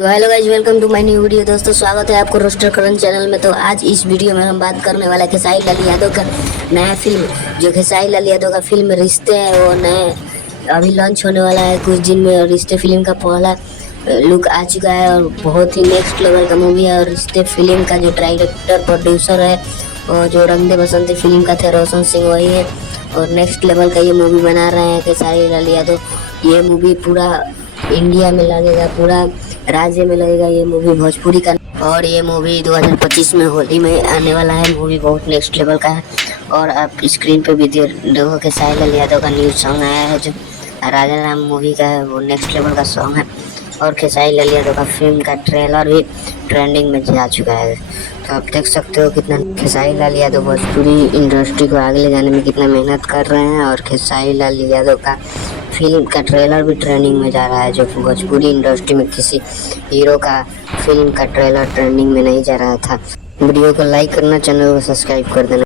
तो hello guys, welcome to my new video. दोस्तों, स्वागत है आपको रोस्टर करण चैनल में। तो आज इस वीडियो में हम बात करने वाला है खेसारी लाल यादव का नया फिल्म, जो खेसारी लाल यादव का फिल्म रिश्ते है, वो नए अभी लॉन्च होने वाला है कुछ दिन में। और रिश्ते फिल्म का पहला लुक आ चुका है और बहुत ही नेक्स्ट लेवल का मूवी है। और रिश्ते फिल्म का जो डायरेक्टर प्रोड्यूसर है और जो रंग दे बसंती फिल्म का थे रोशन सिंह, वही है। और नेक्स्ट लेवल का ये मूवी बना रहे हैं खेसारी लाल यादव। ये मूवी पूरा इंडिया में लगेगा, पूरा राज्य में लगेगा ये मूवी भोजपुरी का। और ये मूवी 2025 में होली में आने वाला है। मूवी बहुत नेक्स्ट लेवल का है। और आप स्क्रीन पे भी देखो खेसारी लाल यादव का न्यू सॉन्ग आया है जो राजा राम मूवी का है, वो नेक्स्ट लेवल का सॉन्ग है। और खेसारी लाल यादव का फिल्म का ट्रेलर भी ट्रेंडिंग में जा चुका है। तो आप देख सकते हो कितना खेसारी लाल यादव भोजपुरी इंडस्ट्री को आगे ले जाने में कितना मेहनत कर रहे हैं। और खेसारी लाल यादव का फिल्म का ट्रेलर भी ट्रेंडिंग में जा रहा है, जो भोजपुरी इंडस्ट्री में किसी हीरो का फिल्म का ट्रेलर ट्रेंडिंग में नहीं जा रहा था। वीडियो को लाइक करना, चैनल को सब्सक्राइब कर देना।